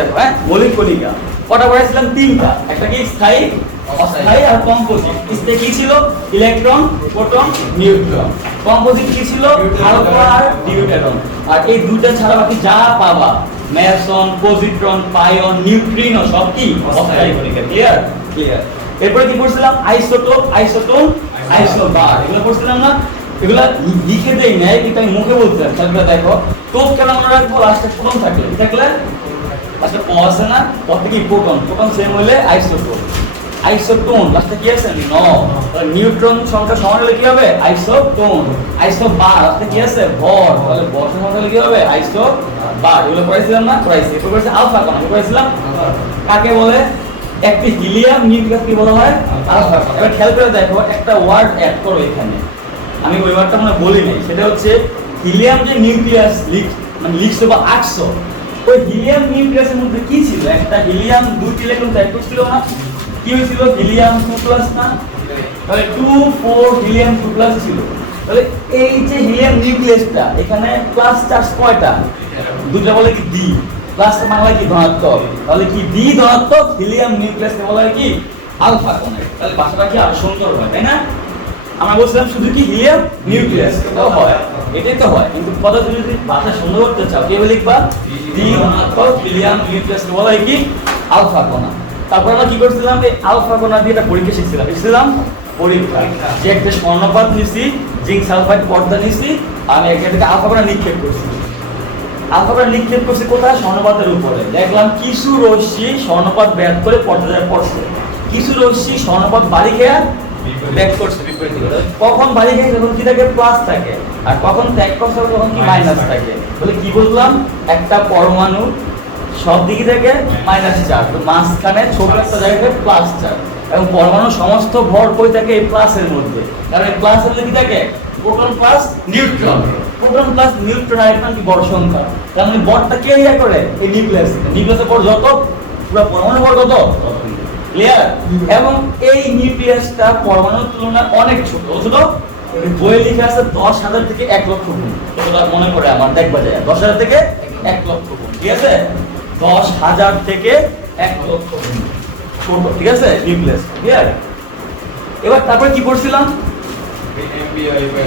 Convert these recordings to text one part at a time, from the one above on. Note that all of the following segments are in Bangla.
দেখো, হ্যাঁ, মৌলিক কণিকা কটা পড়াইছিলাম? তিনটা। একটা কি স্থায়ী, অস্থায়ী আর কম্পোজিট। স্থায়ী কি ছিল? Electron, proton, neutron. কম্পোজিট কি ছিল? আলফা আর ডিউটেরন। আর এই দুইটা ছাড়া বাকি যা পাবা, মেসন, পজিট্রন, পাইন, নিউট্রিনো সব কি অস্থায়ী কণিকা। ক্লিয়ার? ক্লিয়ার। এরপরে কি পড়ছিলাম? Isotope, isotone, isobar. এগুলো পড়ছিলাম না? এগুলা লিখে দেই নাই, কিন্তু আমি মুখে বলছিলাম। তাহলে দেখো, টোপ কেন মনে রাখবো? লাস্টে প্রোটন থাকলে থাকলে লাস্টে প আছে না, প থেকে প্রোটন, প্রোটন সেম হলে আইসোটোপ। আইসোটোন লাস্টে কি আছে? ন। তাহলে নিউট্রন সংখ্যা সমান হলে কি হবে? আইসোটোন। আইসোবার লাস্টে কি আছে? ভর। তাহলে ভর সমান হলে কি হবে? আইসোবার। এগুলো পড়াইছিলাম না? পড়াইছি। এরপর পড়াইছি আলফা কণা। পড়াইছিলাম কাকে বলে? একটি হিলিয়াম নিউক্লিয়াস কি বলা হয়? আলফা কণা। এবার খেয়াল করে দেখো, একটা ওয়ার্ড অ্যাড করো এখানে। আমি ওই ওয়ার্ডটা মনে বলি নাই, সেটা হচ্ছে হিলিয়াম যে নিউক্লিয়াস লিখছো বা আঁকছো, ওই হিলিয়াম নিউক্লিয়াসের মধ্যে কি ছিল? একটা হিলিয়াম দুইটি ইলেকট্রন ত্যাগ করছিল না? কি হয়েছিল? হিলিয়াম 2+ না? তাহলে 2 4 হিলিয়াম 2+ ছিল। তাহলে এই যে হিলিয়াম নিউক্লিয়াসটা, এখানে প্লাস চার্জ কয়টা? দুইটা বলে কি ডি। প্লাস মানে কি ধনাত্মক, তাহলে কি ডি ধনাত্মক। হিলিয়াম নিউক্লিয়াসকে বলা হয় কি? আলফা কণা। তাহলে ভাষাটা কি আরো সুন্দর হয়, তাই না? আমরা বলছিলাম শুধু কি হিলিয়াম নিউক্লিয়াস, এটাও হয়, এটাই তো হয়। কিন্তু কথা যদি ভাষা সুন্দর করতে চাও, কি লিখবা? ডি ধনাত্মক হিলিয়াম নিউক্লিয়াসকে বলা হয় কি? আলফা কণা। তারপর আমরা কি করছিলাম? এই আলফা কণা দিয়ে একটা পরীক্ষা শিখছিলাম পরীক্ষা। যে একটা স্বর্ণপাত নিছি, জিঙ্ক সালফাইড পর্দা নিছি, আমি একটা আলফা কণা নিক্ষেপ করছি। আলফা কণা নিক্ষেপ করছি কোথায়? স্বর্ণপাতের উপরে। দেখলাম কিছু রশ্মি স্বর্ণপাত ব্যাট করে পর্দায় পড়ছে, কিছু রশ্মি স্বর্ণপাত বাড়ি খেয়ে ব্যাক করছে বিপরীত দিকে। কখন বাড়ি খেয়ে যখন কি থাকে? প্লাস থাকে। আর কখন ত্যাগ করছে তখন কি? মাইনাস থাকে। তাহলে কি বললাম? একটা পরমাণু সব দিকে থেকে মাইনাস চার্জ, তো মাঝখানে ছোট একটা জায়গায় প্লাস চার্জ, এবং পরমাণু সমস্ত ভর কই থাকে? এই প্লাসের মধ্যে। কারণ এই প্লাসের মধ্যে কি থাকে? Proton plus neutron. Proton plus neutron আর একটা কি বড় সংখ্যা। তার মানে বড়টা কে ইয়া করে? এই নিউক্লিয়াস। নিউক্লিয়াসের বড় যত, পুরো পরমাণু বড় তত। ক্লিয়ার? এবং এই নিউক্লিয়াসটা পরমাণুর তুলনায় অনেক ছোট। ছোট বইয়ে লিখে আছে 10,000 থেকে 1 লক্ষ গুণ। কতটা মনে করে আমার? দেখবা যায় 10,000 থেকে 1 লক্ষ গুণ। ঠিক আছে? 10,000 থেকে 1 লক্ষ গুণ ছোট। ঠিক আছে? নিউক্লিয়াস। ক্লিয়ার? এবার তারপরে কি পড়ছিলাম?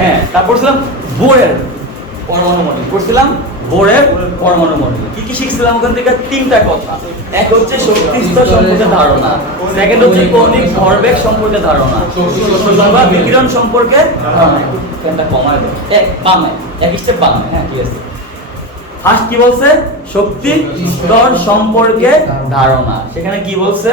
হ্যাঁ, তারপর ছিলাম বোরের পরমাণু মডেল। পড়ছিলাম বোরের পরমাণু মডেল। কি কি শিখছিলাম ওখান থেকে? তিনটা কথা। এক হচ্ছে শক্তি স্তর সম্পর্কে ধারণা, সেকেন্ড হচ্ছে কৌণিক ভরবেগ সম্পর্কে ধারণা, বা বিকিরণ সম্পর্কে ধারণা। একটা কমায় দাও, এক বামে, এক স্টেপ বামে। হ্যাঁ, ঠিক আছে। ফার্স্ট কি বলছে? শক্তি স্তর সম্পর্কে ধারণা। সেখানে কি বলছে?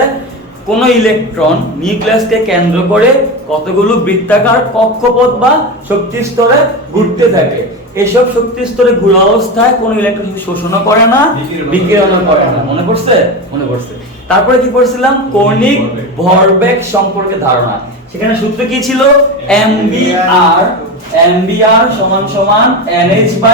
কোন ইলেকট্রন নিউক্লিয়াসকে কেন্দ্র করে কতগুলো বৃত্তাকার কক্ষপথ বা শক্তি স্তরে ঘুরতে থাকে। এসব শক্তি স্তরে ঘোরা অবস্থায় কোন ইলেকট্রন শোষণও করে না, বিকিরণও করে না। মনে পড়ছে? মনে পড়ছে। তারপরে কি পড়ছিলাম? কৌণিক ভরবেগ সম্পর্কে ধারণা। সেখানে সূত্র কি ছিল? mvr সমান সমান nh/2π।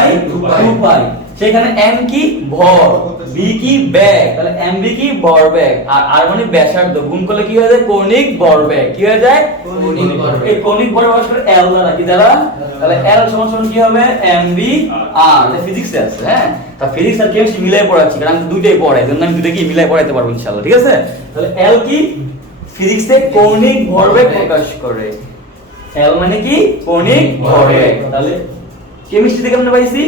সেখানে m কি? ভর, v কি? বেগ। তাহলে mv কি? ভরবেগ, আর r মানে ব্যাসার্ধ, গুণ করলে কি হয়ে যায়? কৌণিক ভরবেগ। কি হয়ে যায়? কৌণিক ভরবেগ। এই কৌণিক ভরবেগ আসলে l দ্বারা, কি দ্বারা? তাহলে l সমান সমান কি হবে? mvr। এটা ফিজিক্সে আছে। হ্যাঁ, তা ফিজিক্স আর কেমিস্ট্রি মিলাই পড়াচ্ছি, কারণ আমি দুইটাই পড়াই, জন্য আমি দুইটা কি মিলাই পড়াইতে পারবো ইনশাআল্লাহ। ঠিক আছে? তাহলে l কি? ফিজিক্সে কৌণিক ভরবেগ প্রকাশ করে। l মানে কি? কৌণিক ভরবেগ। তাহলে কেমিস্ট্রি থেকে আমরা পাইছি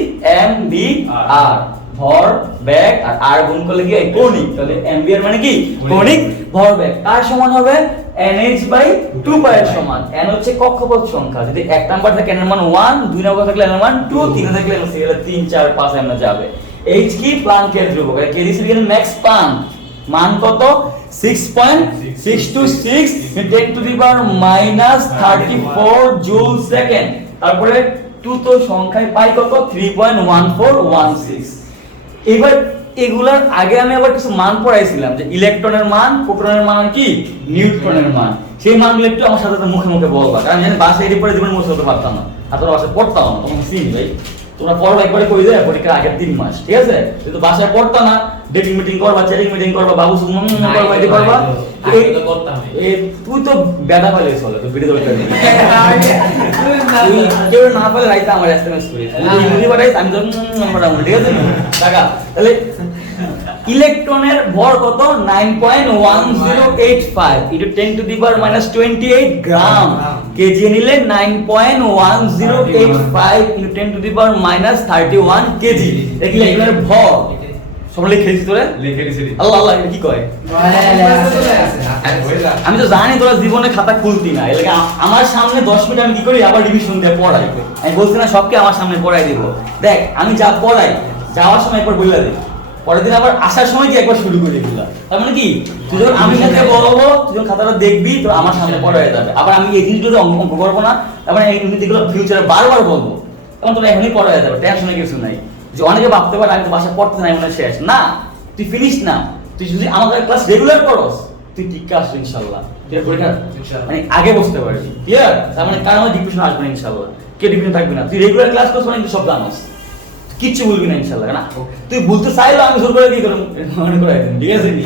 mvr, ভর, বেগ, আর r গুণ করলে কি হয়? কৌণিক। তাহলে mvr মানে কি? কৌণিক ভরবেগ। কার সমান হবে? nh/2π এর সমান। n হচ্ছে কক্ষপথ সংখ্যা। যদি 1 নাম্বার থাকে n এর মান 1, 2 নাম্বার থাকলে n এর মান 2, 3 থাকলে n এর 3 4 5 এমন যাবে। h কি? প্লাঙ্কের ধ্রুবক। কে দিছিল? Max Planck. মান কত? 6.626 10⁻³ জুল সেকেন্ড। তারপরে 2 তো সংখ্যায় পাই কত? 3.1416। এবার এগুলার আগে আমি আবার কিছু মান পড়াইছিলাম, যে ইলেকট্রনের মান, প্রোটনের মান আর কি নিউট্রনের মান। সেই মানগুলো একটু আমার সাথে মুখে মুখে বলবা, কারণ আমি বাসায় এর পরে জীবনে মুখে বলতে পারতাম না, আর তোমরা বাসায় পড়তাম না। তখন চিনি ভাই, তোমরা পড়বা একবারে কই যায় পরীক্ষার আগের 3 মাস। ঠিক আছে? কিন্তু বাসায় পড়তা না, ডেটিং মিটিং করবা, চ্যাটিং মিটিং করবা, বাবু করবা, এটি করবা। তুই তো বেদা পাইলে চলে, তো ভিডিও দরকার নেই। কেউ না পাইলে রাইতে আমার এসএমএস করিস, ইমোজি পাঠাইস, আমি তো মোটামুটি। ঠিক আছে টাকা? তাহলে ইলেকট্রনের ভর কত 9.1085 into 10 to the power -28 gram, KG নিলে 9.1085 into 10 to the power -31 KG. এটা কি ইলেকট্রনের ভর? সবাই লিখে দিছি তোরে? লিখে দিছি। আল্লাহ আল্লাহ, এটা কি কয়? আমি তো জানি তোরা জীবনে খাতা খুলতি না, এলাকা আমার সামনে 10 মিনিট আমি কি করি আবার রিভিশন দিয়ে পড়াই। আমি বলছি না সবকে আমার সামনে পড়াই দেব। দেখ আমি যা পড়াই যাওয়ার সময় একবার বলে দিই, পরের দিন আবার আসার সময় কি একবার শুরু করে দিলাম। তার মানে কি তুই যখন আমি সাথে বলবো, তুই যখন খাতাটা দেখবি তো আমার সামনে পড়াই যাবে। আবার আমি এই জিনিসগুলো অঙ্ক করবো না, তারপরে এই জিনিসগুলো ফিউচারে বারবার বলবো, তখন তোরা এখনই পড়াই যাবে, টেনশনে কিছু নাই। যে অনেকে ভাবতে পারে আমি তো বাসা পড়তে নাই মনে শেষ না, তুই ফিনিশ না। তুই যদি আমাদের ক্লাস রেগুলার করস তুই ঠিক আসবে ইনশাআল্লাহ। তুই পরীক্ষা মানে আগে বসতে পারবি, ক্লিয়ার? তার মানে কারণ ডিপ্রেশন আসবে না ইনশাআল্লাহ, কে ডিপ্রেশন থাকবে না। তুই রেগুলার ক্লাস করছ মানে তুই সব জানোস, কিচ্ছু বলবি না ইনশাআল্লাহ। না তুই বলতে চাইলেও আমি জোর করে দিয়ে মনে করে দিন, ঠিক আছে নি?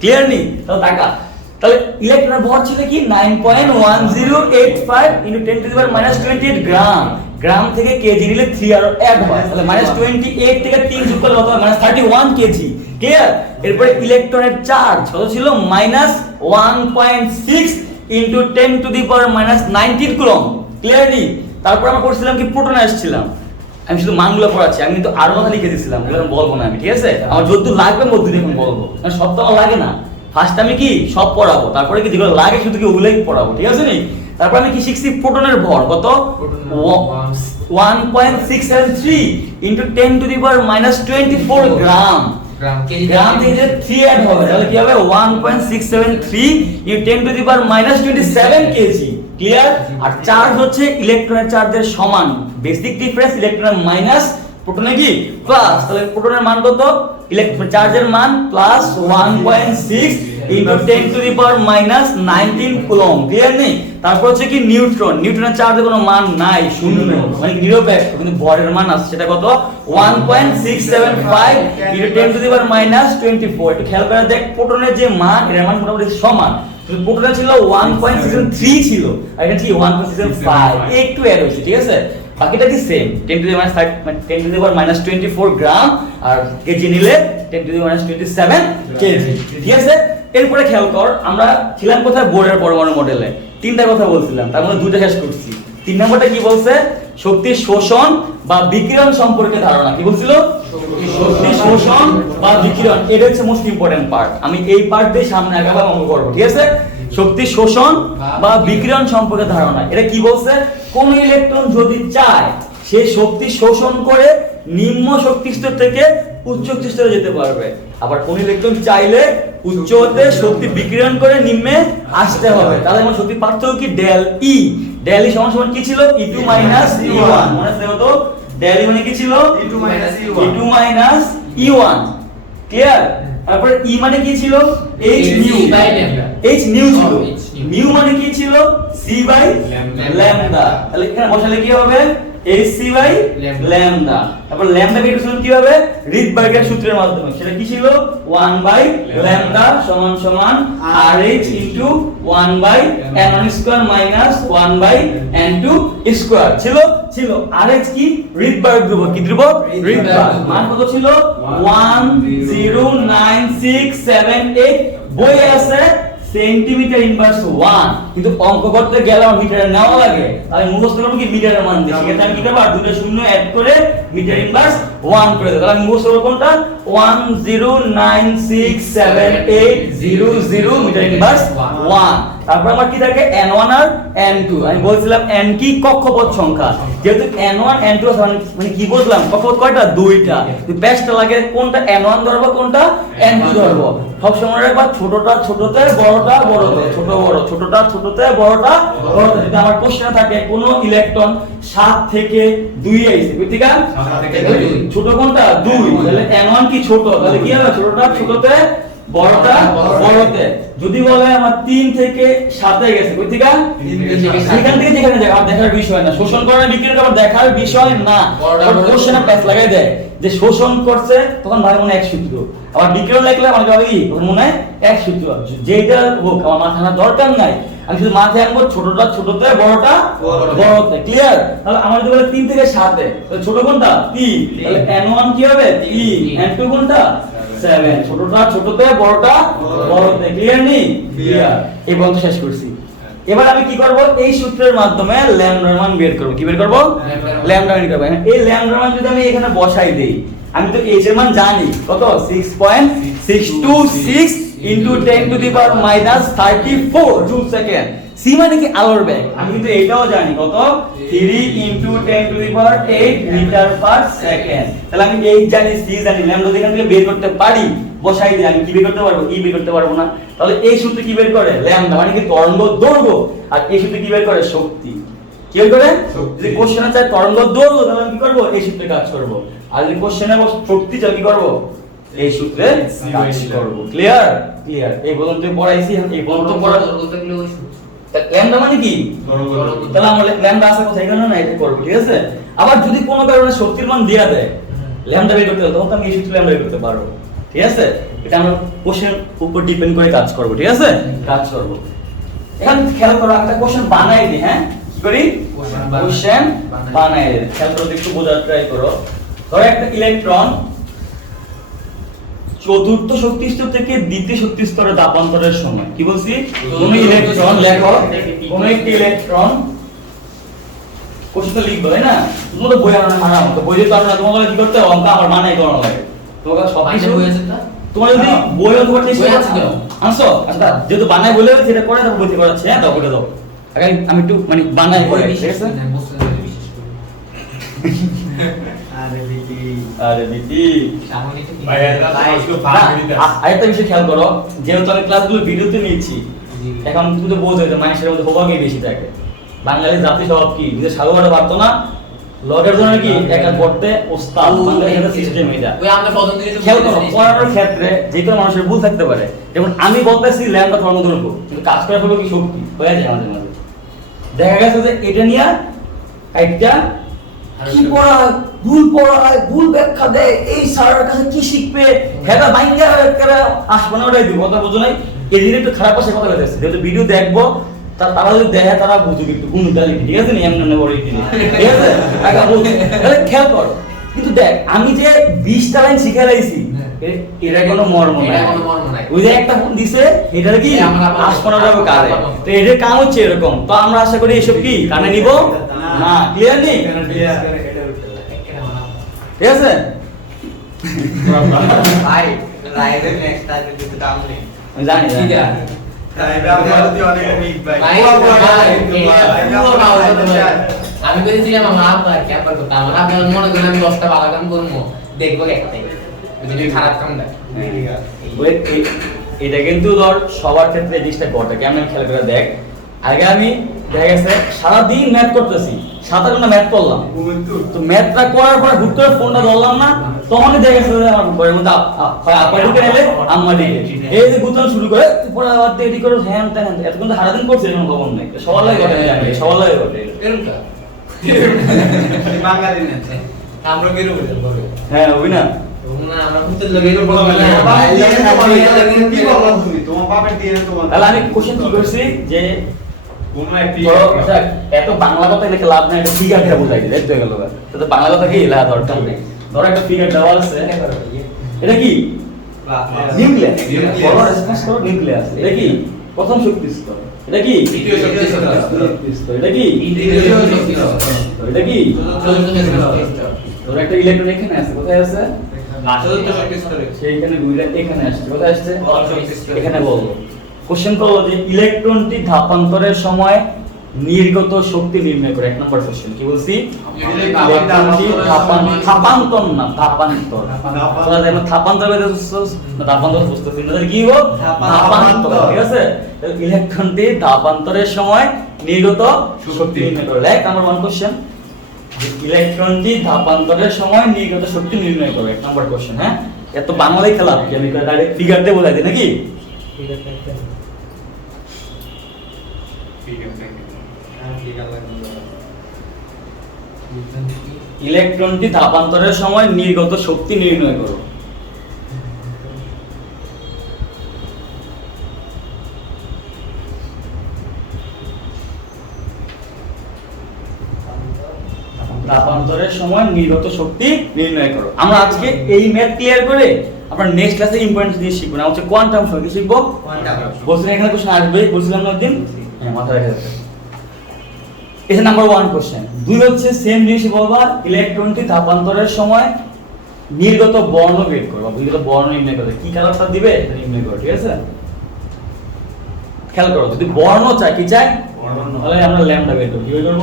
ক্লিয়ার নি? তাহলে টাকা তাহলে ইলেকট্রনের ভর ছিল কি 9.1085 ইনটু 10 টু দি পাওয়ার -28 গ্রাম। গ্রাম থেকে কেজি নিলে 3 আর অ্যাড হয়, তাহলে -28 থেকে 3 যোগ করলে কত হয়? -31 কেজি। ক্লিয়ার? এরপরে ইলেকট্রনের চার্জ কত ছিল? -1.6 into 10 to the power -19 coulomb. Clear নি? তারপর আমরা করছিলাম কি প্রোটনে আসছিলাম। আমি শুধু মানগুলো পড়াচ্ছি, আমি কিন্তু আরো কথা লিখে দিয়েছিলাম, ওগুলো বলবো না আমি, ঠিক আছে? আমার যতদূর লাগবে মধ্যে এখন বলবো, কারণ সব তো আমার লাগে না। ফার্স্ট আমি কি সব পড়াবো, তারপরে কি যেগুলো লাগে শুধু কি ওগুলোই পড়াবো, ঠিক আছে নি? তারপর আমি কি শিখছি প্রোটনের ভর কত 1.673 ইনটু 10 টু দি পাওয়ার -24 গ্রাম। গ্রাম থেকে 3 অ্যাড হবে, তাহলে কি হবে 1.673 into 10 to the power -27 kg. Clear? আর চার্জ হচ্ছে ইলেকট্রনের চার্জের সমান, বেসিক ডিফারেন্স ইলেকট্রনের মাইনাস প্রোটনের কি প্লাস। তাহলে প্রোটনের মান কত? ইলেকট্রন চার্জের মান plus 1.6 into 10 to the power -19 coulomb. Clear নেই? তারপর হচ্ছে কি নিউট্রন। নিউট্রনের চার্জের কোনো মান নাই, শূন্য, মানে নিরপেক্ষ, কিন্তু ভরের মান আছে সেটা কত 1.675 ইনটু 10 টু দি পাওয়ার -24। একটু খেয়াল করে দেখ প্রোটনের যে মান এর মান মোটামুটি সমান। প্রোটনে ছিল 1.63 ছিল, আর এটা কি 1.65, একটু এড হয়েছে, ঠিক আছে? বাকিটা কি same, 10 to the power -10 to the power -24 gram, আর কেজি নিলে 10 টু দি পাওয়ার -27 কেজি, ঠিক আছে? এরপরে খেয়াল কর আমরা ছিলাম কোথায়? বোর্ডের পরমাণু মডেলে তিনটা কথা বলছিলাম, তার মধ্যে দুইটা শেষ করছি। 3 নম্বরটা কি বলছে? শক্তির শোষণ বা বিকিরণ সম্পর্কে ধারণা। কি বলছিল? শক্তি শোষণ বা বিকিরণ, এটা হচ্ছে মোস্ট ইম্পর্টেন্ট পার্ট। আমি এই পার্ট দিয়ে সামনে আগাবার অঙ্ক করব, ঠিক আছে? শক্তি শোষণ বা বিকিরণ সম্পর্কে ধারণা। এটা কি বলছে? কোন ইলেকট্রন যদি চায় সে শক্তি শোষণ করে নিম্ন শক্তি স্তর থেকে উচ্চ শক্তি স্তরে যেতে পারবে, আবার কোন ইলেকট্রন চাইলে উচ্চ হতে শক্তি বিকিরণ করে নিম্নে আসতে হবে। তাহলে আমার শক্তি পার্থক্য কি? ডেল ই। ডেল ই সমান কি ছিল? E2 - E1। মনে আছে তো? ডেল ই মানে কি ছিল? E2 - E1। ক্লিয়ার? তারপরে ই মানে কি ছিল? h nu. h নিউ ছিল। নিউ মানে কি ছিল? c by lambda. তাহলে এখানে বসালে কি হবে? hc by lambda. তারপর ল্যামডা কে সমান কি হবে? রিডবার্গের সূত্রের মাধ্যমে। সেটা কি ছিল? 1 বাই ল্যামডা সমান সমান rh into 1 by n1 square minus 1 by n2 square. ছিল rh কি? রিডবার্গ ধ্রুবক। কি ধ্রুবক? রিডবার্গ। মান কত ছিল? 10967 বইয়ে আছে সেন্টিমিটার ইনভার্স 1, কিন্তু অঙ্ক করতে গেলে আমার মিটারে নেওয়া লাগে। আমি মুখস্থ করব কি মিটারের মান দিয়ে, সেক্ষেত্রে আমি কি করব? আর দুটো শূন্য অ্যাড করে মিটার ইনভার্স 1 করে দেব। তাহলে আমি মুখস্থ করব কোনটা? 1096780 মিটার ইনভার্স 1। তারপর আমার কি থাকে? n1 আর n2। আমি বলছিলাম n কি? কক্ষপথ সংখ্যা। যেহেতু n1 n2 মানে কি বুঝলাম? কক্ষপথ কয়টা? দুইটা। তুই প্যাচটা লাগে কোনটা n1 ধরবো, কোনটা n2 ধরবো। সব সময় রাখবা ছোটটা ছোটতে, বড়টা বড়তে, ছোট বড়, ছোটটা ছোটতে, বড়টা বড়তে। যদি আমার কোশ্চেন থাকে কোন ইলেকট্রন 7 থেকে 2 আইছে, ঠিক আছে? 7 থেকে 2 ছোট কোনটা? 2। তাহলে n1 কি ছোট, তাহলে কি হবে? ছোটটা ছোটতে, বড়টা বড়তে। যদি বলে আমার 3 থেকে 7 এ গেছে, ঠিক আছে? সেখান থেকে যেখানে যায় আর দেখার বিষয় না, শোষণ করার বিক্রিয়া আবার দেখার বিষয় না। কোশ্চেনে প্যাচ লাগাই দেয় যে শোষণ করছে, তখন ভাই মনে এক সূত্র, আবার বিক্রিয়া লাগলে আমার ভাবে কি মনে এক সূত্র। যেটা হোক আমার মাথা দরকার নাই, আমি শুধু মাথায় আনবো ছোটটা ছোটতে, বড়টা বড়তে। ক্লিয়ার? তাহলে আমার যদি বলে 3 থেকে 7 এ, তাহলে ছোট কোনটা? 3। তাহলে n1 কি হবে? 3। n2 কোনটা? 7। 7 ছোটটা ছোটতে বড়টা বড়তে ক্লিয়ার নি ক্লিয়ার এই পর্যন্ত শেষ করছি এবার আমি কি করব এই সূত্রের মাধ্যমে ল্যামডার মান বের করব কি বের করব ল্যামডা বের করব এই ল্যামডার মান যদি আমি এখানে বসাই দেই আমি তো এইচ এর মান জানি কত 6.626 into 10 to the power -34 joule second C মানে কি আলোর বেগ আমি কিন্তু এটাও জানি কত 3 into 10 to the power 8 metre per second তাহলে আমি এই জানি সি জানি ল্যামডা এখান থেকে বের করতে পারি বসাই দিই আমি কি বের করতে পারবো ই বের করতে পারবো না তাহলে এই সূত্র কি বের করে ল্যামডা মানে কি তরঙ্গ দৈর্ঘ্য আর এই সূত্র কি বের করে শক্তি কি বের করে যদি কোশ্চেনে চাই তরঙ্গ দৈর্ঘ্য তাহলে আমি কি করব এই সূত্রে কাজ করব আর যদি কোশ্চেনে শক্তি চাই কি করব এই সূত্রে কাজ করব ক্লিয়ার ক্লিয়ার এই পর্যন্ত পড়াইছি এই পর্যন্ত পড়া বলতে গেলে ওই সূত্র ল্যামডা মানে কি তাহলে আমরা ল্যামডা আছে কোথায় এখানে না এটা করব ঠিক আছে আবার যদি কোনো কারণে শক্তির মান দেয়া দেয় ল্যামডা বের করতে তখন আমি এই সূত্রে ল্যামডা বের করতে পারবো ঠিক আছে এটা আমরা কোশ্চেন উপর ডিপেন্ড করে কাজ করব ঠিক আছে কাজ করব এখন খেয়াল করো একটা কোশ্চেন বানাই দিই হ্যাঁ কি করি কোশ্চেন বানাই দিই খেয়াল করো একটু বোঝার ট্রাই করো ধরো একটা ইলেকট্রন চতুর্থ শক্তি স্তর থেকে দ্বিতীয় শক্তি স্তরে তাপান্তরের সময় কি বলছি কোন ইলেকট্রন লেখো কোন একটি ইলেকট্রন কোশ্চেন লিখবে তাই না তুমি তো বই আনো না তো বই তো আনো না তোমাকে কি করতে হবে অঙ্ক আমার মানাই করানো লাগে তোমাকে সব কিছু বই আছে না তোমার যদি বই অঙ্ক করতে বই আছে কেন আনছো আচ্ছা যেহেতু বানাই বলে সেটা করে তারপর বইতে করাচ্ছে হ্যাঁ দাও বলে দাও আগে আমি একটু মানে বানাই করে ঠিক আছে আরে দিদি আরেকটা বিষয় খেয়াল করো যেহেতু আমি ক্লাসগুলো ভিডিওতে নিচ্ছি এখন তুমি তো বোঝো যে মানুষের মধ্যে হোবাগই বেশি থাকে বাঙালি জাতি স্বভাব কি নিজের সাগরটা পারতো না লগের জন্য কি একটা করতে ওস্তাদ বাঙালির সিস্টেম এটা ওই আমরা প্রথম দিকে খেয়াল করো পড়ানোর ক্ষেত্রে যে কোনো মানুষের ভুল থাকতে পারে যেমন আমি বলতেছি ল্যাম্পটা ধর্ম ধরবো কিন্তু কাজ করা হলো কি শক্তি হয়ে যায় মাঝে মাঝে দেখা গেছে যে এটা নিয়ে একটা কি পড়া ভুল ব্যাখ্যা দেয় এই স্যারের কাছে কি শিখবে হেডা বাইঙ্গা করে আসবে না ওটাই দিব কথা বুঝো নাই এই দিনে একটু খারাপ পাশে কথা বলতেছে যেহেতু ভিডিও দেখবো তারা যদি দেখে তারা বুঝুক একটু কোন তালিকা ঠিক আছে না এমন বড় দিনে ঠিক আছে আগে বলছি তাহলে খেয়াল কর কিন্তু দেখ আমি যে 20টা লাইন শিখে লাইছি এটা কোনো মর্ম নাই ওই যে একটা ফোন দিছে এটা কি আসপনা যাবে কারে তো এর কাম হচ্ছে এরকম তো আমরা আশা করি এসব কি কানে নিব না ক্লিয়ার নেই ঠিক আছে ভাই লাইভের নেক্সট টাইম যদি কাম নেই আমি জানি ঠিক আছে লাইভে আমাদের অনেক উইক ভাই আমি বলেছিলাম আমরা আপনার ক্যাম্পার করতে আমরা আপনার মনে করেন আমি 10টা ভালো কাম করবো দেখবো একটা যদি খারাপ কাম দেয় এটা কিন্তু ধর সবার ক্ষেত্রে জিনিসটা ঘটে কেমন খেয়াল করে দেখ আগে আমি দেখা গেছে সারাদিন ম্যাথ করতেছি 7 ঘন্টা ম্যাথ করলাম তো ম্যাথটা করার পর হুট করে ফোনটা ধরলাম না তখনই দেখা গেছে আমার ঘরের মধ্যে হয় আপা ঢুকে এলে আম্মা ঢুকে এই যে গুতন শুরু করে পরে আবার এডি করে হ্যান তেন এত কিন্তু সারাদিন করছে এরকম খবর নেই সবার লাগে ঘটে জানি সবার লাগে ঘটে এরকম বাঙালি না আমরা কেন বলবো হ্যাঁ ওই না আমরা কিন্তু লগের কি বললাম তুমি তোমার বাপের দিয়ে তোমার তাহলে আমি কোশ্চেন কি করছি যে কোন একটি এত বাংলা কথা লিখে লাভ নাই এটা ফিগার দিয়ে বোঝাই দিই দেখতে গেল তো বাংলা কথা কি লা দরকার নেই ধর একটা ফিগার দেওয়া আছে এটা কি নিউক্লিয়াস বড় রেসপন্স করো নিউক্লিয়াস এটা কি প্রথম শক্তি স্তর এটা কি দ্বিতীয় শক্তি স্তর এটা কি তৃতীয় শক্তি স্তর এটা কি চতুর্থ শক্তি স্তর ধর একটা ইলেকট্রন এখানে আছে কোথায় আছে চতুর্থ শক্তি স্তরে সেইখানে দুইটা এখানে আসছে কোথায় আসছে এখানে বলবো কোশ্চেন করলো যে ইলেকট্রনটি ধাপান্তরের সময় নির্গত শক্তি নির্ণয় করে এক নম্বর কোশ্চেন কি বলছি ইলেকট্রনটি ধাপান্তর না ধাপান্তর তোমরা দেখো ধাপান্তর বলতে না ধাপান্তর বুঝতেছি না কি হলো ধাপান্তর ঠিক আছে ইলেকট্রনটি ধাপান্তরের সময় নির্গত শক্তি নির্ণয় করে লাইক নাম্বার 1 কোশ্চেন ইলেকট্রনটি ধাপান্তরের সময় নির্গত শক্তি নির্ণয় করে এক নম্বর কোশ্চেন হ্যাঁ এত বাংলায় খেলা আমি ডাইরেক্ট ফিগার দিয়ে বলাই দিই নাকি ইলেকট্রনটি ধাপান্তরের সময় নির্গত শক্তি নির্ণয় করো তাপান্তরের সময় নির্গত শক্তি নির্ণয় করো আমরা আজকে এই ম্যাথ ক্লিয়ার করে আমরা নেক্সট ক্লাসে ইম্পর্টেন্ট জিনিস শিখবো না, হচ্ছে কোয়ান্টাম সংখ্যা শিখবো। বলছিলাম এখানে কোশ্চেন আসবে, বলছিলাম না একদিন, হ্যাঁ মাথায় রেখে দেবে। এটা নাম্বার 1 কোশ্চেন। 2 হচ্ছে সেম জিনিস বলবা, ইলেকট্রনটি তাপান্তরের সময় নির্গত বর্ণ বের করবা, নির্গত বর্ণ নির্ণয় করবে, কি কালারটা দিবে এটা নির্ণয় করো, ঠিক আছে? খেয়াল করো, যদি বর্ণ চাই, কি চাই? তাহলে আমরা ল্যামডা বের করব, কি বের করব?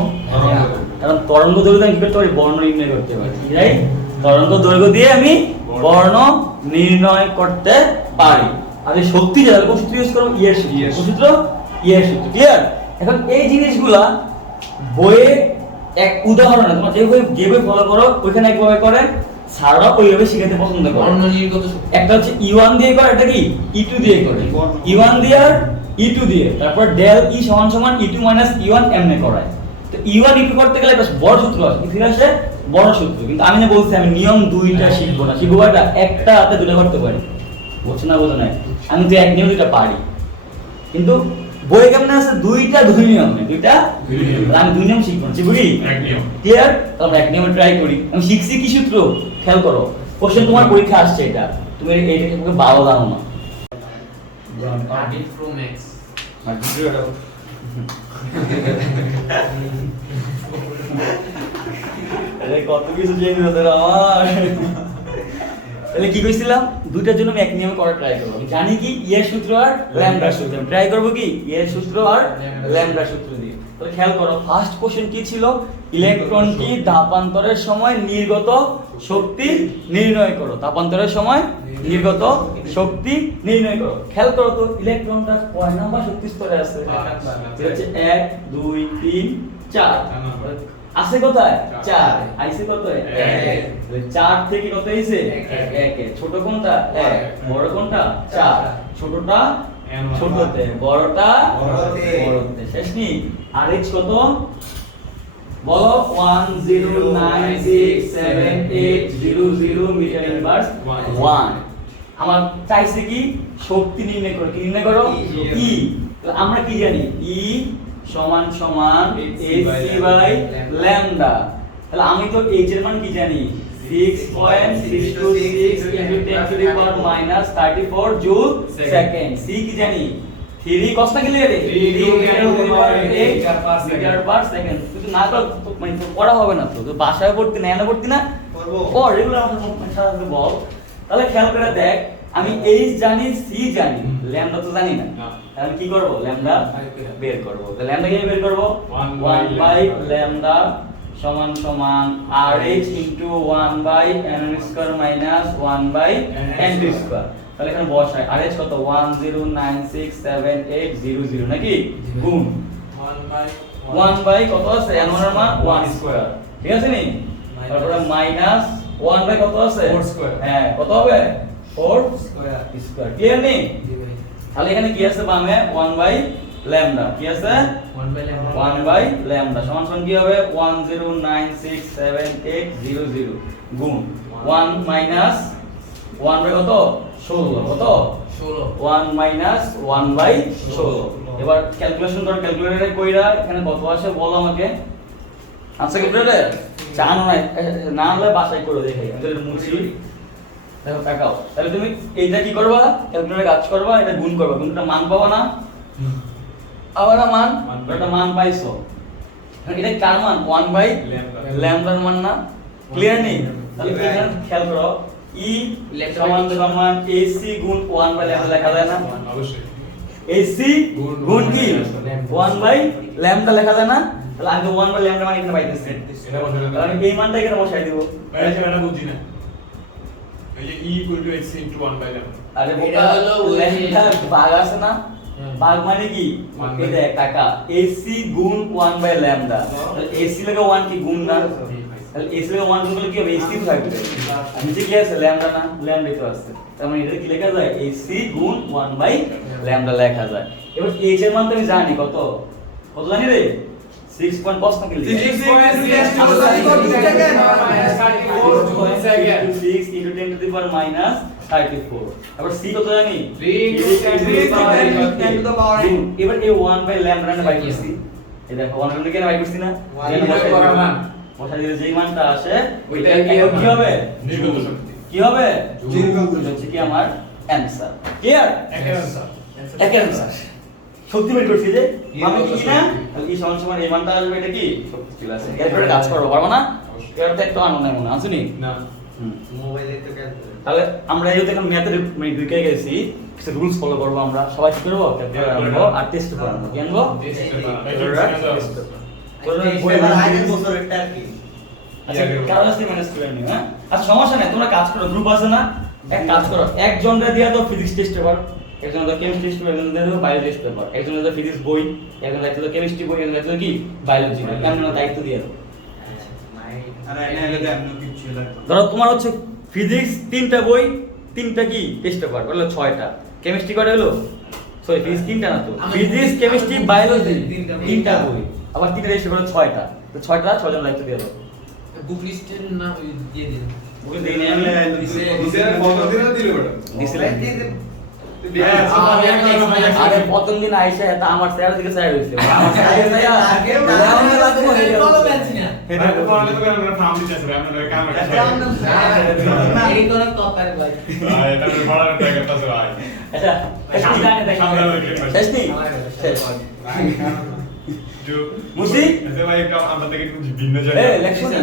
কারণ তরঙ্গ দৈর্ঘ্য দিয়ে কি করতে পারি? বর্ণ নির্ণয় করতে পারি, রাইট? তরঙ্গ দৈর্ঘ্য দিয়ে আমি বর্ণ নির্ণয় করতে পারি। আর এই শক্তি যারা কোন সূত্র ইউজ করব? ইয়ের সূত্র। কোন সূত্র? ইয়ের সূত্র। ক্লিয়ার? এখন এই জিনিসগুলা বইয়ে এক উদাহরণ, তোমরা যে বই ফলো করো ওইখানে একভাবে করে, স্যাররা ওইভাবে শিখাতে পছন্দ করে। বর্ণ নির্গত একটা হচ্ছে E1 দিয়ে করে, এটা কি E2 দিয়ে করে। E1 দিয়ে আর E2 দিয়ে, তারপর ডেল E সমান সমান E2 E1 এমনে করায়। তো E1 E2 করতে গেলে একটা বড় সূত্র আছে, ইতিহাসে বড় সূত্র। কিন্তু আমি না বলছি আমি নিয়ম দুইটা শিখবো না, শিখবো এটা একটা হাতে দুটো করতে পারি। বুঝছো না? বোঝো না? আমি তো এক নিয়ম দুইটা পারি, কিন্তু বই কেমনে আছে দুইটা দুই নিয়ম, দুইটা আমি দুই নিয়ম শিখবো না, শিখবো কি এক নিয়ম। ক্লিয়ার? তাহলে এক নিয়মে ট্রাই করি। আমি শিখছি কি সূত্র খেয়াল করো, কোশ্চেন তোমার পরীক্ষা আসছে, এটা তুমি এইটা তোমাকে ভালো জানো না। টার্গেট প্রো ম্যাক্স আর ভিডিওটা আরে কত কিছু চেঞ্জ হতে আমার। তাহলে কি কইছিলাম? দুইটার জন্য আমি এক নিয়মে করা ট্রাই করব। আমি জানি কি ইয়ের সূত্র আর ল্যামডার সূত্র, আমি ট্রাই করব কি ইয়ের সূত্র আর ল্যামডার সূত্র দিয়ে। তাহলে খেয়াল করো, ফার্স্ট কোশ্চেন কি ছিল? ইলেকট্রনটি তাপান্তরের সময় নির্গত শক্তি নির্ণয় করো। তাপান্তরের সময় নির্গত শক্তি নির্ণয় করো। খেয়াল করো তো ইলেকট্রনটা কয় নাম্বার শক্তি স্তরে আছে? এটা হচ্ছে 1 2 3 4 আছে কোথায়? 4 আইছে কত? 1। 4 থেকে কত হইছে? 1 এ ছোট কোনটা? 1 বড় কোনটা? 4 ছোটটা ছোটতে, বড়টা বড়তে। শেষ নি? আর এইচ কত বলো? 10967800 মিটার ইনভার্স 1। আমার চাইছে কি শক্তি নির্ণয় করো। কি নির্ণয় করো? E। তাহলে আমরা কি জানি? E সমান সমান AC বাই ল্যামডা। তাহলে আমি তো H এর মান কি জানি? 6.626 into 10 to the power minus 34 joule second. C কি জানি? 3 কষ্ট কি লিখে দে? 3 মিটার পার সেকেন্ড। কিন্তু না তো মানে তো পড়া হবে না, তো বাসায় পড়তে না, এনে পড়তে না করব। ও রেগুলার আমার সাথে বল। তাহলে খেয়াল করে দেখ, আমি H জানি, C জানি, ল্যামডা তো জানি না। তাহলে কি করব? ল্যামডা বের করব। তাহলে ল্যামডা কি বের করব? 1 বাই ল্যামডা সমান সমান RH into 1 by n square minus 1 by n square. তাহলে এখানে বসাই RH কত? 10967800 নাকি? গুণ 1 বাই কত আছে? n এর মান 1 স্কয়ার, ঠিক আছে নি? তারপরে মাইনাস 1 বাই কত আছে? 4 স্কয়ার। হ্যাঁ কত হবে? 4 স্কয়ার স্কয়ার। ক্লিয়ার নি? তাহলে এখানে কি আছে বামে? 1 বাই ল্যামডা। কি আছে? 1 বাই ল্যামডা সমান সমান কি হবে? 10967800 গুণ 1 মাইনাস 1 বাই কত? 16 কত? 16 1 মাইনাস 1 বাই 16। এবার ক্যালকুলেশন করো, ক্যালকুলেটরে কইরা এখানে কত আসে বলো আমাকে। আনসার ক্যালকুলেটরে জানো না, না হলে বাসায় করে দেখাই। আমি এটা মুছি, দেখো তাকাও। তাহলে তুমি এইটা কি করবা? ক্যালকুলেটরে কাজ করবা, এটা গুণ করবা, গুণটা মান পাবা না? আবার মান, এটা মান পাইছো। এখন এটা কার মান? 1 বাই ল্যামডার মান না? ক্লিয়ার নেই? তাহলে এখানে খেয়াল করো, E সমান সমান AC গুণ 1 বাই ল্যামডা লেখা যায় না? অবশ্যই। AC গুণ কি 1 বাই ল্যামডা লেখা যায় না? তাহলে আগে 1 বাই ল্যামডা মান এখানে পাইতেছি, এটা বসাই দাও। তাহলে এই মানটা এখানে বসাই দেব। এটা সেটা বুঝি না, এই যে E = AC * 1 বাই ল্যামডা। আরে বোকা, ল্যামডা ভাগ আছে না? ভাগ মানে কি? এই দেখ টাকা AC গুণ 1 বাই ল্যামডা। তাহলে AC লাগে 1 কি গুণ না? তাহলে AC লাগে 1 গুণ করলে কি হবে? AC তো থাকবে। আর নিচে কি আছে? ল্যামডা না? ল্যামডা তো আছে। তার মানে এটা কি লেখা যায়? AC গুণ 1 বাই ল্যামডা লেখা যায়। এবার H এর মান তো আমি জানি কত? কত জানি রে? 6 পয়েন্ট কত না কি? 6 into 10 to the power minus 34। আবার C কত জানি? 3 to the power 10। এবার এই 1 বাই ল্যামডা না বাই করছি। এই দেখো 1 কে বাই করছি না? বসাই দিলে যেই মানটা আসে ওইটা কি হবে? নির্গত শক্তি। কি হবে জুল। এটা হচ্ছে কি আমার অ্যানসার ক্লিয়ার একের আনসার একের অ্যানসার সত্যি বের করছি যে ই আমি কত কি না সত্যি? ই সমান সমান এই মানটা আসবে এটা কি সত্যি চলে আসে এরপরে কাজ করবো পারবো না অবশ্যই। এর তো একটা আনন্দ মনে আসেনি না মোবাইলে তো ক্যালকুলেটর তাহলে আমরা এই যে এখন ম্যাথের মানে ঢুকে গেছি কিছু রুলস ফলো করবো আমরা সবাই কি করবো ক্যালকুলেটর আনবো আর টেস্ট করবো কি আনবো বছরেরটা আর কি আচ্ছা কারণ আছে ম্যানেজ করে নিও হ্যাঁ আচ্ছা সমস্যা নাই তোমরা কাজ করো গ্রুপ আছে না এক কাজ করো একজনরে দিয়া দাও ফিজিক্স টেস্ট পেপার একজন দাও কেমিস্ট্রি টেস্ট পেপার একজন দাও বায়োলজি টেস্ট পেপার একজন দাও ফিজিক্স বই একজন দাও কেমিস্ট্রি বই একজন দাও কি বায়োলজি বই এমন দায়িত্ব দিয়ে দাও আরে এনে এলে এমন কিছু লাগতো ধরো তোমার হচ্ছে ফিজিক্স 3টা বই 3টা কি টেস্ট পেপার বললো 6টা কেমিস্ট্রি কয়টা হলো সরি ফিজিক্স 3টা না তো ফিজিক্স কেমিস্ট্রি বায়োলজি 3টা বই আবার 3টা টেস্ট পেপার 6টা তো 6টা 6 জন দায়িত্ব দিয়ে দাও বুক লিস্টের না ওই দিয়ে দিন ওকে দেই না আমি দিছিলাম আরে প্রথম দিন আইসা এটা আমার স্যার দিকে স্যার হইছে আমার স্যার দিয়া আগে আমি লাগবো কল পেন্সি না এই কোন কপার ভাই আচ্ছা শেষ নি শেষ মুসি এ লেকশন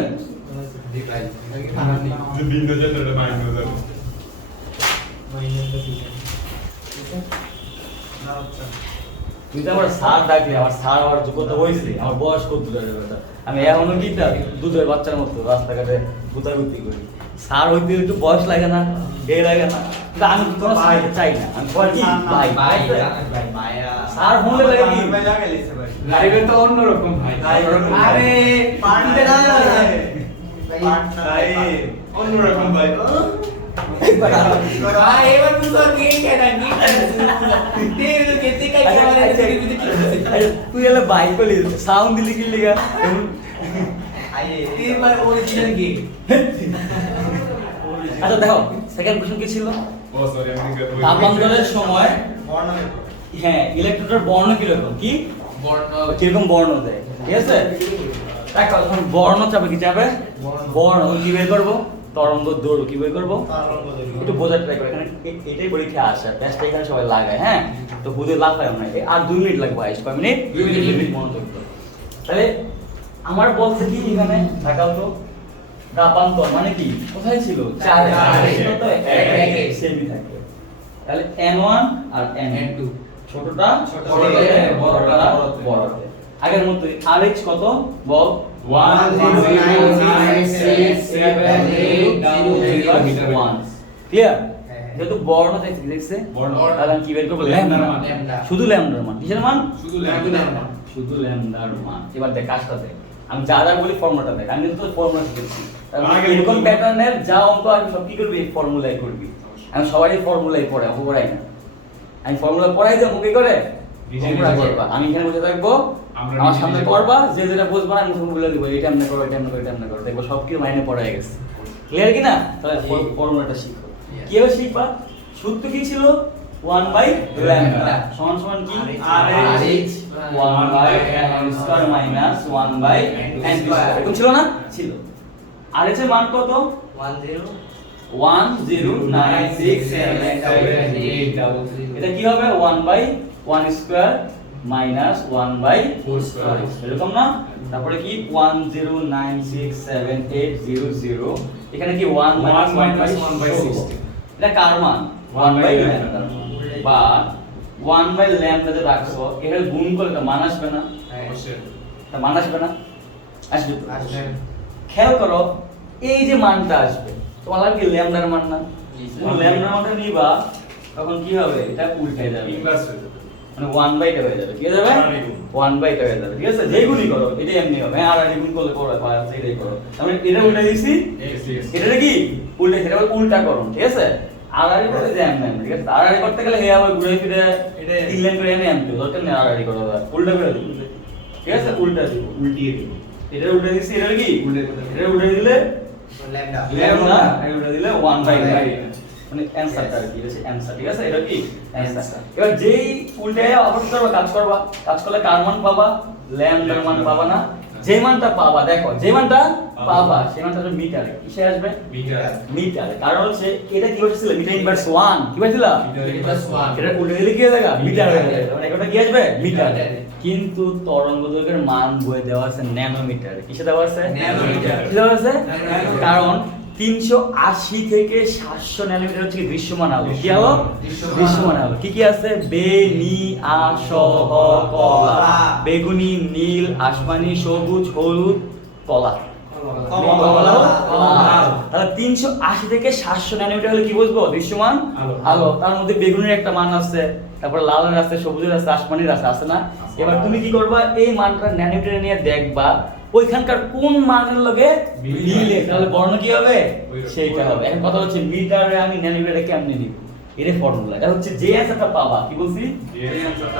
তুই তো আমার স্যার ডাকলি আমার স্যার আমার যোগ্যতা হয়েছে আমার বয়স কত দূরের কথা আমি এখনো কি তা দুধের বাচ্চার মতো রাস্তাঘাটে গুতাগুতি করি স্যার হইতে একটু বয়স লাগে না এ লাগে না কিন্তু আমি তোমার সাহায্য চাই না আমি কয় কি ভাই ভাই ভাইয়া স্যার হলে লাগে কি ভাই লাগাইছে ভাই লাইভে তো অন্যরকম ভাই আরে পার্টনার অন্যরকম ভাই ভাই এবার তুই তো কি কেনা কি তুই তো কেতে কাই করে তুই এলে বাইক করলি সাউন্ড দিলি কি লিগা তুই ভাই অরিজিনাল কি আচ্ছা দেখো সেকেন্ড কোশ্চেন কি ছিল ও সরি আমি তাপান্তরের সময় বর্ণনা হ্যাঁ ইলেকট্রনের বর্ণ কিরকম কি বর্ণ কিরকম বর্ণ দেয় ঠিক আছে দেখো যখন বর্ণ চাপে কি চাপে বর্ণ কি বের করবো তরঙ্গ দৈর্ঘ্য কি বের করবো একটু বোঝার ট্রাই করে এখানে এটাই পরীক্ষা আসে প্যাচটা এখানে সবাই লাগায় হ্যাঁ তো বুঝে লাফায় না আর 2 মিনিট লাগবে আইস কয় মিনিট 2 মিনিট মনোযোগ দাও তাহলে আমার বলতে কি এখানে দেখাও তো তাপান্তর মানে কি কোথায় ছিল 4 এ তো এক সেমই থাকে তাহলে n1 আর n2 ছোটটা ছোটতে বড়টা বড়তে আগের মতো rx কত বল 1 ক্লিয়ার যেহেতু বর্ণ থাকছে কি দেখছে বর্ণ। তাহলে আমি কি বের করব ল্যামডার ল্যামডা মান। শুধু ল্যামডার মান কিসের মান শুধু ল্যামডার মান শুধু ল্যামডার মান এবার দেখ কাজটা দেখ আমি যা যা বলি ফর্মুলাটা দেখ আমি কিন্তু ফর্মুলা শিখেছি তার মানে আগে এরকম বলি। প্যাটার্নের যা অঙ্ক আমি সব কি করবি এই ফর্মুলাই করবি আমি সবারই ফর্মুলাই পড়ে অঙ্ক পড়াই না আমি ফর্মুলা পড়াই দেব কি করে নিজে তোমরা নিজে করবা আমি এখানে বসে থাকবো আমরা আমার নিজে সামনে নিজে করবা যে যেটা বুঝবা আমি তোমাকে বলে দিব এটা এমন করো এটা এমন করো এটা এমন করো দেখবো সব কিছু মাইনে পড়ে গেছে ক্লিয়ার কি না তাহলে ফর্মুলাটা শিখো কিভাবে শিখবা সূত্র কি ছিল 1 বাই ল্যামডা সমান সমান কি RH 1 by n square minus 1 by n square এরকম ছিল না ছিল আর এর মান কত 10967 এটা কি হবে 1 by 1 square minus 1 by 4 square এরকম না তারপরে কি 109678000 এখানে কি 1 মাইনাস 1 বাই 60 এটা কার মান 1 বাই ল্যামডা বা 1 বাই ল্যামডা যে রাখছো এখানে গুণ করলে তো মান আসবে না অবশ্যই তা মান আসবে না আসবে তো খেয়াল করো এই যে মানটা আসবে তোমার লাগবে ল্যামডার মান না তুমি ল্যামডার মানটা নিবা তখন কি হবে এটা উল্টে যাবে ইনভার্স হয়ে যাবে মানে 1 বাই টা হয়ে যাবে কি হয়ে যাবে 1 বাই টা হয়ে যাবে ঠিক আছে যেই গুণই করো এটা এমনি হবে আর আর গুণ করলে পড়া পাওয়া যায় এটাই করো তাহলে এটা উল্টে দিছি এটা কি উল্টে সেটা উল্টা করো ঠিক আছে আর আর করতে যায় এমনি ঠিক আছে আর আর করতে গেলে হে আবার ঘুরে ফিরে এটা তিন লাইন করে এনে আনতে দরকার নেই আর আর করো উল্টা করে দিই ঠিক আছে উল্টা দিব উল্টিয়ে দিব এটা উল্টে দিছি এটা কি এটা উল্টে দিলে ল্যামডা ল্যামডা এটা উল্টে দিলে 1 বাই মানে অ্যানসারটা আর কি আছে অ্যানসার ঠিক আছে এটা কি অ্যানসার এবার যেই উল্টে অবস্থা করবা কাজ করলে কার মান পাবা ল্যামডার মান পাবা না যে মানটা পাবা, দেখো যে মানটা পাবা সেই মানটা আসবে মিটারে। কিসে আসবে? মিটার মিটারে। কারণ হচ্ছে এটা কি বলছিল মিটার ইনভার্স 1 কি বলছিল Inverse 1 এটা উল্টে দিলে কি হয়ে যাবে মিটার হয়ে যাবে, মানে এটা কি আসবে মিটার। মিটারে। কিন্তু তরঙ্গ দৈর্ঘ্যের মান বইয়ে দেওয়া আছে ন্যানোমিটারে। কিসে দেওয়া আছে? ন্যানোমিটার। কি দেওয়া আছে? ন্যানোমিটার। কারণ 380 থেকে 700 ন্যানোমিটার হচ্ছে কি দৃশ্যমান আলো। কি আলো? দৃশ্যমান দৃশ্যমান আলো। কি কি আছে? কলা, বেগুনি, নীল, আসমানি, সবুজ, হলুদ, কলা। তাহলে 380 থেকে 700 ন্যানোমিটার হলে কি বুঝবো? দৃশ্যমান আলো। আলো। তার মধ্যে বেগুনির একটা মান আছে, তারপর লালের আছে, সবুজের আছে, আসমানির আছে না? এবার তুমি কি করবা? এই মানটা ন্যানোমিটারে নিয়ে দেখবা ওইখানকার কোন মানের লগে মিলে, তাহলে বর্ণ কি হবে? সেইটা হবে। এখন কথা হচ্ছে মিটারে আমি ন্যানোমিটারে কেমনে নিব? এর ফর্মুলা এটা হচ্ছে যে অ্যান্সারটা পাবা কি বলছি?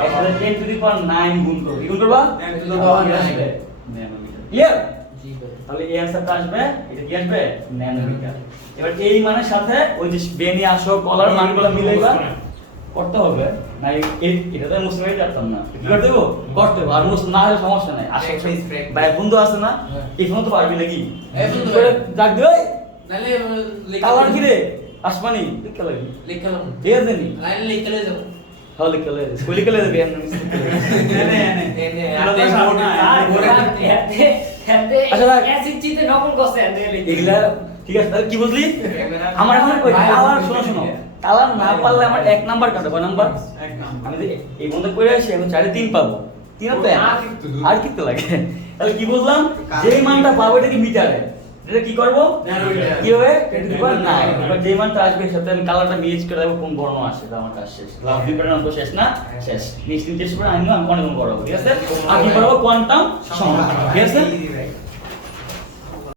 একসাথে 10 টু দি পাওয়ার 9 গুণ করো। কি গুণ করবা? 10 to the power 9 nanometre. Clear? জি ভাই তাহলে এই অ্যান্সারটা আসবে, এটা কি আসবে? ন্যানোমিটার। এবার এই মানের সাথে ওই যে বেনি আসো কলার মানগুলো মিলাইবা করতে হবে। না এটা তো মুসলিম হয়ে যেতাম না, কি করতে দেবো? করতে হবে। আর মুসলিম না হলে সমস্যা নাই। আসলে Practice, practice. ভাই বন্ধু আছে না, হ্যাঁ। এই ফোন তো পারবি নাকি? এই বন্ধু করে ভাই। ডাক দে ওই নালে কালার কি রে? আসমানি তুই কালার কি? লিখলাম ঠিক আছে নি? লাইন লিখলে যাব হলে কালার স্কুলে কালার দেবে এমন আচ্ছা, রাখ। এগুলা ঠিক আছে। তাহলে কি বুঝলি? আমার এখন ওই কালার শোনো কালার না পারলে আমার 1 নাম্বার কাটে। কয় নাম্বার? আমি যে এই বন্ধ করে আসি এখন 4.5 পাবো। 3 তো আর কি তো লাগে? তাহলে কি বুঝলাম? যেই মানটা পাবো এটা কি মিটারে, এটা কি করব? ন্যানোমিটার। কি হবে? 10⁹ এবার যেই মানটা আসবে সাথে আমি কালারটা মিক্স করে দেবো, কোন বর্ণ আসে তাহলে আমার কাজ শেষ। লাভ বিপরীত অঙ্ক শেষ না? শেষ। নেক্সট দিন চেষ্টা করে আমি কোয়ান্টাম করব। ঠিক আছে? আর কি করব? কোয়ান্টাম সংখ্যা। ঠিক আছে?